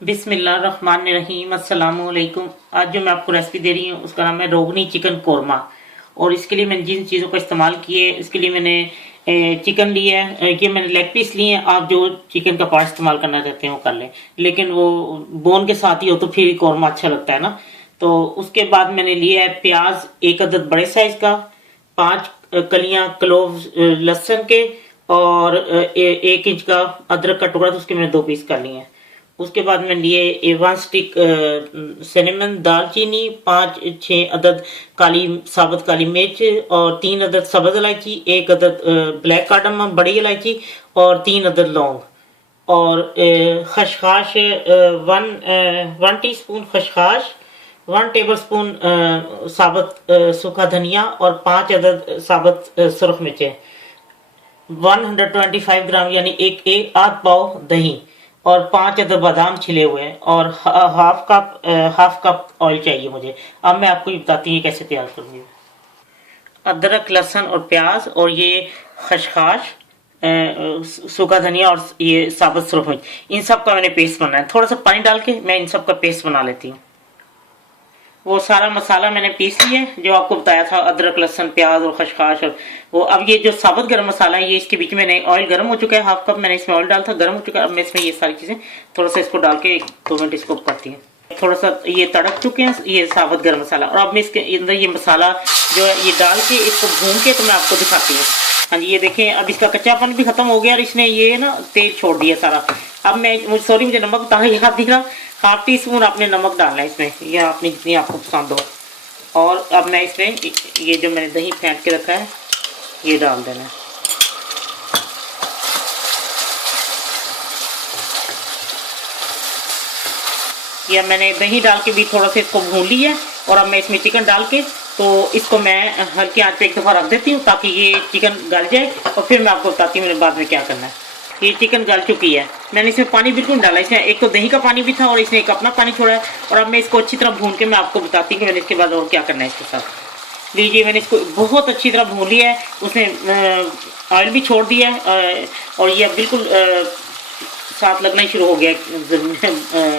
बिस्मिल्लाहिर्रहमानिर्रहीम अस्सलाम वालेकुम। आज जो मैं आपको रेसिपी दे रही हूँ उसका नाम है रोगनी चिकन कोरमा। और इसके लिए मैंने जिन चीज़ों का इस्तेमाल किए, इसके लिए मैंने चिकन लिया है, ये मैंने लेग पीस लिए हैं। आप जो चिकन का पार्ट इस्तेमाल करना चाहते हैं वो कर लें, लेकिन वो बोन के साथ ही हो तो फिर कोरमा अच्छा लगता है ना। तो उसके बाद मैंने लिया है प्याज, एक अदद बड़े साइज का, 5 कलियां क्लोव लहसुन के, और 1 इंच का अदरक का टुकड़ा, तो उसके मैंने 2 पीस कर लिए हैं। उसके बाद मैं लिए 1 स्टिक सिनेमन दालचीनी, 5-6 अदद साबुत काली मिर्च, और 3 अदद सब्ज इलायची, 1 अदद ब्लैक कार्डमम बड़ी इलायची, और 3 अदद लौंग, और खसखस 1 टीस्पून खसखस, 1 टेबल स्पून साबुत सूखा धनिया, और 5 अदद साबुत सुरख मिर्चें, 125 ग्राम यानी एक आध पाव दही, और 5 अदद बादाम छिले हुए हैं, और हाफ कप ऑयल चाहिए मुझे। अब मैं आपको बताती हूँ कैसे तैयार करूँगी। अदरक, लहसुन और प्याज, और ये खसखस, सूखा धनिया, और ये साबुत सुरख मिर्च, इन सब का मैंने पेस्ट बनाना है। थोड़ा सा पानी डाल के मैं इन सब का पेस्ट बना लेती हूँ। वो सारा मसाला मैंने पीस लिया है जो आपको बताया था, अदरक, लहसुन, प्याज और खसखस। और वो अब ये जो साबुत गरम मसाला है, ये इसके बीच में ऑयल गर्म हो चुका है, हाफ कप मैंने इसमें ऑयल डाला था, गर्म हो चुका है। अब मैं इसमें ये सारी चीजें थोड़ा सा इसको डाल के 2 मिनट इसको करती हूँ। थोड़ा सा ये तड़क चुके हैं ये साबुत गरम मसाला, और अब मैं इसके अंदर ये मसाला जो है ये डाल के इसको भून के तो मैं आपको दिखाती हूँ। हाँ जी, ये देखें अब इसका कच्चापन भी खत्म हो गया, और इसने ये ना तेल छोड़ दिया सारा। अब मैं मुझे नमक बताना याद दिख रहा, 1/2 टीस्पून आपने नमक डालना है इसमें, या अपनी जितनी आपको पसंद हो। और अब मैं इसमें ये जो मैंने दही फेंट के रखा है ये डाल देना है। या मैंने दही डाल के भी थोड़ा सा इसको भून लिया है, और अब मैं इसमें चिकन डाल के तो इसको मैं हल्की आंच पे एक दफ़ा रख देती हूँ ताकि ये चिकन गल जाए, और फिर मैं आपको बताती हूँ मैंने बाद में क्या करना है। ये चिकन गल चुकी है, मैंने इसमें पानी बिल्कुल डाला, इसमें एक तो दही का पानी भी था और इसने एक अपना पानी छोड़ा है। और अब मैं इसको अच्छी तरह भून के मैं आपको बताती हूँ कि मैंने इसके बाद और क्या करना है इसके साथ। लीजिए, मैंने इसको बहुत अच्छी तरह भून लिया है, उसने ऑयल भी छोड़ दिया है, और ये बिल्कुल साथ लगना ही शुरू हो गया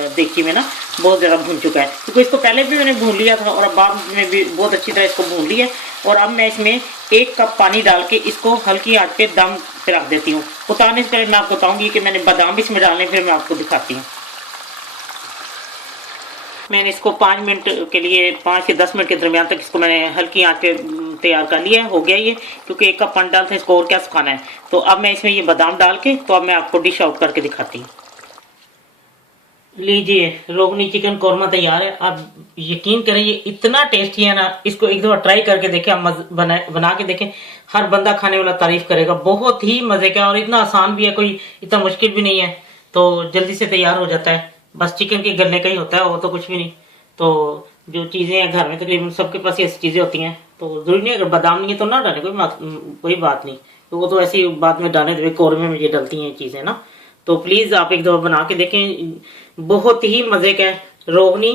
देखिए में ना, बहुत ज़्यादा भून चुका है, क्योंकि इसको पहले भी मैंने भून लिया था और अब बाद में भी बहुत अच्छी तरह इसको भून लिया। और अब मैं इसमें 1 कप पानी डाल के इसको हल्की आंच पे दम पे रख देती हूँ। उतारने से पहले मैं आपको बताऊंगी कि मैंने बादाम भी इसमें डालने, फिर मैं आपको दिखाती हूँ। मैंने इसको 5 मिनट के लिए, 5 से 10 मिनट के दरमियान तक इसको मैंने हल्की आंच पे तैयार कर लिया है। हो गया ये, क्योंकि 1 कप पानी डालते हैं, इसको और क्या सुखाना है। तो अब मैं इसमें ये बादाम डाल के तो अब मैं आपको डिश आउट करके दिखाती हूँ। लीजिए, रोगनी चिकन कोरमा तैयार है। आप यकीन करें ये इतना टेस्टी है ना, इसको एक दफा ट्राई करके देखें, आप बना के देखें, हर बंदा खाने वाला तारीफ करेगा। बहुत ही मजे का, और इतना आसान भी है, कोई इतना मुश्किल भी नहीं है, तो जल्दी से तैयार हो जाता है। बस चिकन के गलने का ही होता है, वो तो कुछ भी नहीं। तो जो चीजें हैं घर में तकरीबन सबके पास ऐसी चीजें होती हैं, तो जरूरी नहीं, अगर बादाम नहीं है तो ना डालें, कोई बात नहीं, तो वो तो ऐसी बाद में डालें, तो कोरमे में ये डलती हैं चीजें ना। तो प्लीज आप एक दफा बना के देखें, बहुत ही मजे का रोगनी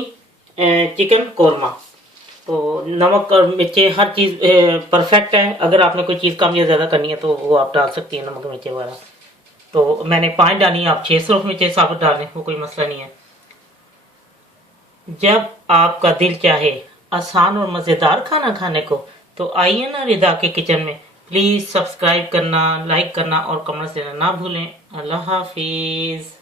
चिकन कोरमा। तो नमक और मिर्चे हर चीज परफेक्ट है। अगर आपने कोई चीज कम या ज्यादा करनी है तो वो आप डाल सकती है, नमक मिर्चे वगैरह। तो मैंने 5 डाली है, आप 6 सुरख मिर्चे साबुत डाल लें, वो कोई मसला नहीं है। जब आपका दिल चाहे आसान और मजेदार खाना खाने को, तो आइए ना रिदा के किचन में। प्लीज सब्सक्राइब करना, लाइक करना और कमेंट्स देना ना भूलें। अल्लाह हाफिज।